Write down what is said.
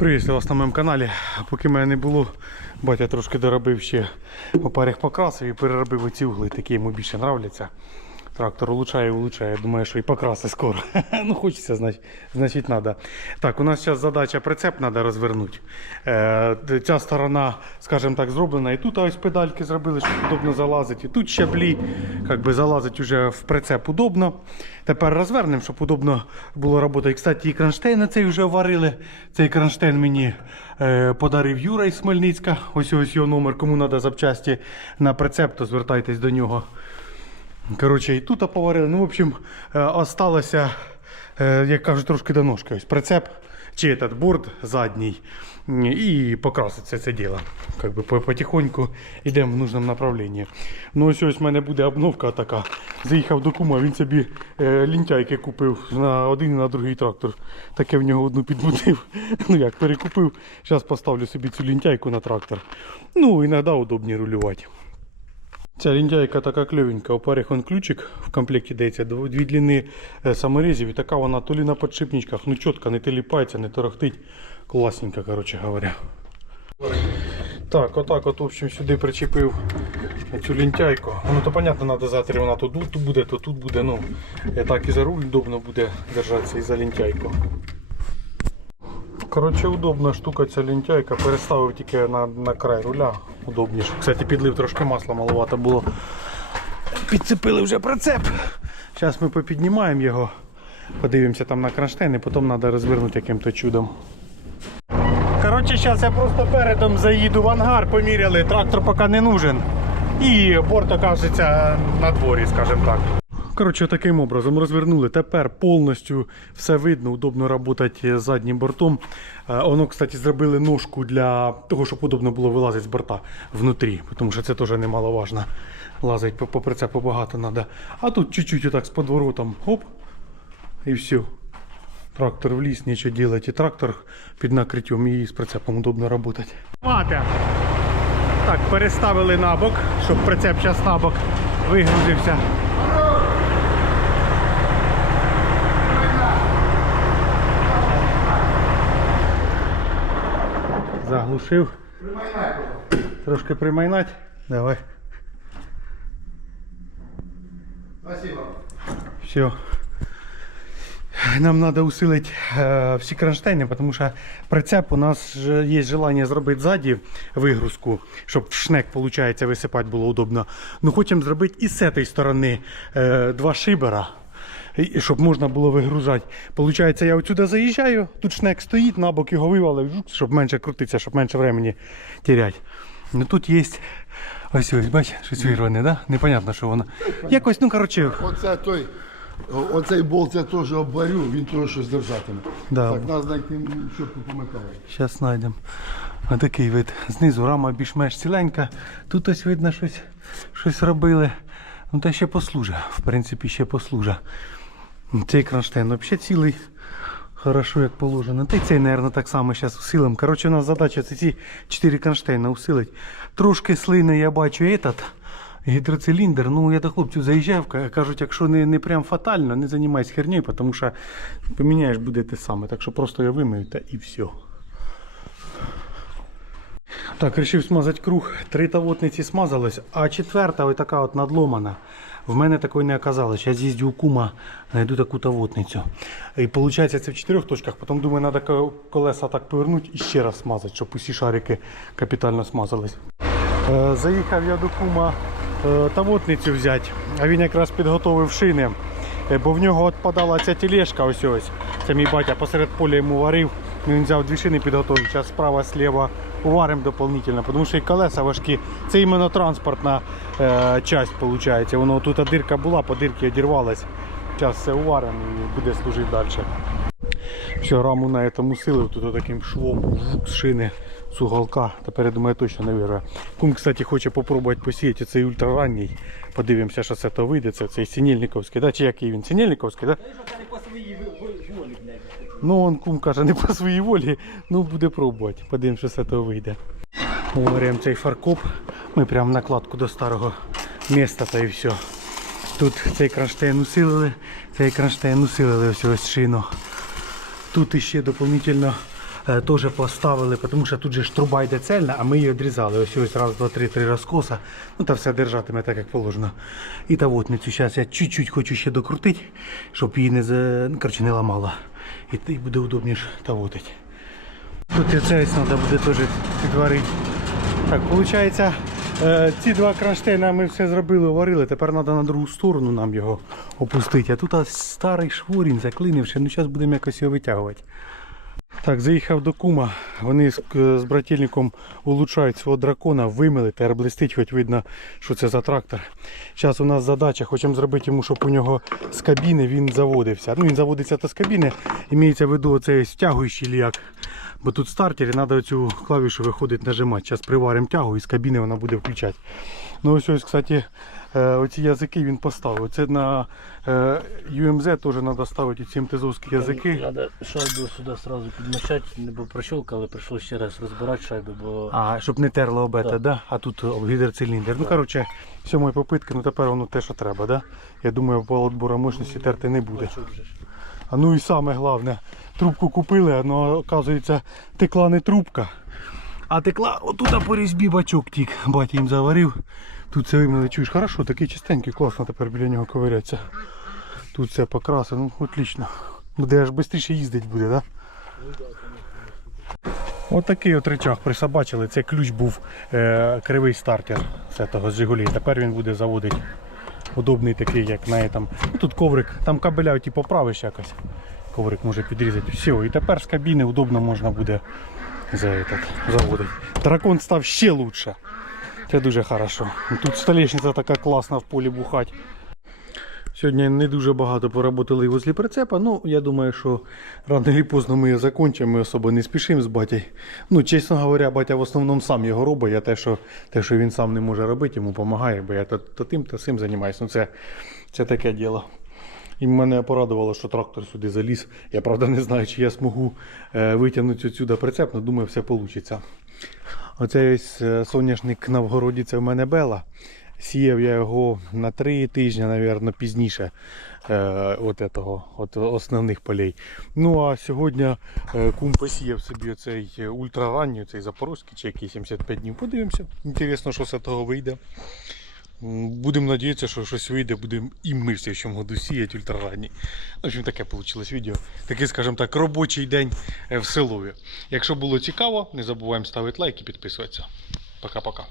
Привіт вас на моєму каналі. Поки мене не було, батя трошки доробив ще опарих покрасив і переробив оці угли, такі йому більше нравляться. Трактор улучшає і улучшає. Думаю, що і покраси скоро. ну, хочеться, значить, значить треба. Так, у нас зараз задача прицеп треба розвернути. Е, ця сторона, скажімо так, зроблена. І тут ось педальки зробили, щоб удобно залазити. І тут щаблі, би залазить уже в прицеп удобно. Тепер розвернемо, щоб удобно було. І, кстати, і кронштейн цей вже варили. Цей кронштейн мені е, подарив Юра із Хмельницька. Ось ось його номер. Кому треба запчасті на прицеп, то звертайтесь до нього. Коротше, і тут поварили. Ну, в общем, е, осталося, е, як кажуть, трошки до ножки. Ось прицеп чи этот борт задній. І покраситься це діло. Как би потихоньку йдемо в нужному направленні. Ну, ось ось в мене буде обновка така. Заїхав до кума, він собі е, лінтяйки купив на один і на другий трактор. Таке в нього одну підбудив. Ну як, перекупив. Зараз поставлю собі цю лінтяйку на трактор. Ну, іноді удобні рулювати. Ця ліндяйка така кльовенька. У парі ключик в комплекті дається, дві длини е, саморезів і така вона то лі на подшипничках, ну чітко, не теліпається, не торохтить. Класненько, коротше говоря. Так, отак от, в общем, сюди причепив цю лінтяйку. Ну то понятно, на дозаторі вона то тут буде, то тут буде. Ну, так і за руль удобно буде держатися і за лінтяйку. Коротше, удобна штука ця лінтяйка. Переставив тільки на, на край руля. Удобніше. Кстати, підлив трошки масла, маловато було. Підцепили вже прицеп. Зараз ми попіднімаємо його. Подивимося там на кронштейн і потім треба розвернути яким-то чудом. Коротше, зараз я просто передом заїду в ангар, поміряли, трактор поки не нужен. І борт окажеться на дворі, скажімо так. Коротше, таким образом розвернули. Тепер повністю все видно, удобно працювати заднім бортом. Е, Воно, кстати, зробили ножку для того, щоб удобно було вилазити з борта внутрі, тому що це теж немаловажно. Лазить по, по прицепу багато треба. А тут чуть-чуть отак з подворотом. Оп. І все. Трактор в ліс, нічого делать. І трактор під накриттям і з прицепом удобно працювати. Так, переставили на бок, щоб прицеп зараз на бок вигрузився. Заглушив. Трошки примайнать. Давай. Спасибо. Все. Нам треба усилити е, всі кронштейни, тому що прицеп у нас є желання зробити ззаді вигрузку, щоб в шнек, виходить, висипати було удобно. Ну хочемо зробити і з цієї сторони е, два шибера, і- щоб можна було вигружати. Получається, я отсюди заїжджаю, тут шнек стоїть, на бок його вивалив, щоб менше крутитися, щоб менше времени теряти. Ну тут є. Ось ось, бач, щось вирване, да? Непонятно, що воно. Якось, ну коротше, Оце той, оцей болт я теж обварю, він теж щось держатиме. Да. Так, треба знайти, що тут помикає. Зараз знайдемо. Отакий вид. Знизу рама більш-менш ціленька. Тут ось видно щось, щось робили. Ну та ще послужа. В принципі, ще послужа. Цей кронштейн взагалі цілий. Хорошо, як положено. Та й цей, мабуть, так само зараз усилим. Коротше, у нас задача це ці 4 кронштейна усилити. Трошки слини я бачу этот. Гідроциліндр, ну я до хлопців заїжджав, кажуть, якщо не, не прям фатально, не займайся хернею, тому що поміняєш буде те саме. Так що просто я вимию та і все. Так, вирішив смазати круг. Три тавотниці смазались, а четверта ось така от надломана. В мене такої не оказалось. Я з'їздю у кума, знайду таку тавотницю. І виходить, це в чотирьох точках. Потім думаю, треба колеса так повернути і ще раз смазати, щоб усі шарики капітально смазались. Е, Заїхав я до кума е, тавотницю взяти, а він якраз підготовив шини. Е, Бо в нього відпадала ця тележка, ось ось. Це мій батя посеред поля йому варив. Він взяв дві шини підготовив. Зараз справа, слева уваримо дополнительно, тому що і колеса важкі. Це іменно транспортна е, часть, виходить. Воно тут дирка була, по дирці одірвалась. Зараз все уваримо і буде служити далі. Раму на этом усилив, тут таким швом з шини з уголка. Тепер я думаю, точно не вирве. Кум, кстати, хоче попробувати посіяти цей ультраранній. Подивимося, що це то вийде. Це цей Синельниковський, да? чи який він? Синельниковський, да? Ну, он кум каже, не по своїй волі, ну буде пробувати. Подивимося, що з того вийде. Говоримо цей фаркоп. Ми прямо накладку до старого міста та і все. Тут цей кронштейн усилили, цей кронштейн усилили ось ось шину. Тут іще дополнительно е, теж поставили, тому що тут же ж труба йде цельна, а ми її відрізали. Ось ось раз, два, три, три розкоса. Ну та все держатиме так, як положено. І та вотницю зараз я чуть-чуть хочу ще докрутити, щоб її не, ну, коротше, не ламала. І, буде удобніше та вотить. Тут це треба буде теж підварити. Так, виходить, ці два кронштейна ми все зробили, варили. Тепер треба на другу сторону нам його опустити. А тут старий шворінь заклинивши, ну зараз будемо якось його витягувати. Так, заїхав до кума. Вони з, з брательником улучшають свого дракона, вимили, тепер блистить, хоч видно, що це за трактор. Зараз у нас задача, хочемо зробити йому, щоб у нього з кабіни він заводився. Ну він заводиться то з кабіни, імеється в виду оцей стягуючий ліяк. Бо тут стартер і треба оцю клавішу виходить нажимати. Зараз приваримо тягу і з кабіни вона буде включати. Ну ось ось, кстати, е, оці язики він поставив. Це на е, UMZ теж треба ставити ці МТЗовські язики. Надо шайбу сюди сразу підмочати, бо прощолкали, прийшло ще раз розбирати шайбу, бо А, щоб не терло обета, да. Да. А тут гідроциліндр. Ну, коротше, сьомої попитки, ну тепер воно те, що треба, да? Я думаю, по відбору мощності терти не буде. А ну і саме головне, трубку купили, а ну, оказується, текла не трубка. А текла отут по різьбі бачок тік. Батя їм заварив. Тут це вимили, чуєш, хорошо, такий чистенький, класно тепер біля нього ковиряться. Тут все покрасено, ну отлично. Буде аж швидше їздити буде, так? Да? От такий от речах присобачили. Це ключ був е, кривий стартер з того Жигулі. Тепер він буде заводити удобний такий, як на там. Ну, тут коврик, там кабеля ті поправиш якось. Коврик може підрізати. Все, і тепер з кабіни удобно можна буде за этот, заводити. Дракон став ще лучше. Це дуже хорошо. Тут столешниця така класна в полі бухать. Сьогодні не дуже багато поработали возле прицепа. Ну, я думаю, що рано чи поздно ми його закінчимо, ми особо не спішимо з батьком. Ну, чесно говоря, батя в основному сам його робить. Я те, що, те, що він сам не може робити, йому допомагає, бо я то, то тим, то цим займаюся. Ну, це, це таке діло. І мене порадувало, що трактор сюди заліз. Я правда не знаю, чи я змогу е, витягнути отсюди прицеп, але думаю, все вийде. Оцей ось е, соняшник на вгороді це в мене Бела. Сіяв я його на три тижні, мабуть, пізніше е, от этого, от основних полей. Ну а сьогодні е, кум посіяв собі оцей е, ультраранній, цей запорозький чи який 75 днів. Подивимося. Інтересно, що з того вийде. Будемо надіятися, що щось вийде, будемо і ми в слідчому году сіяти ультраранній. В общем, таке вийшло відео. Такий, скажімо так, робочий день е, в селові. Якщо було цікаво, не забуваємо ставити лайк і підписуватися. Пока-пока.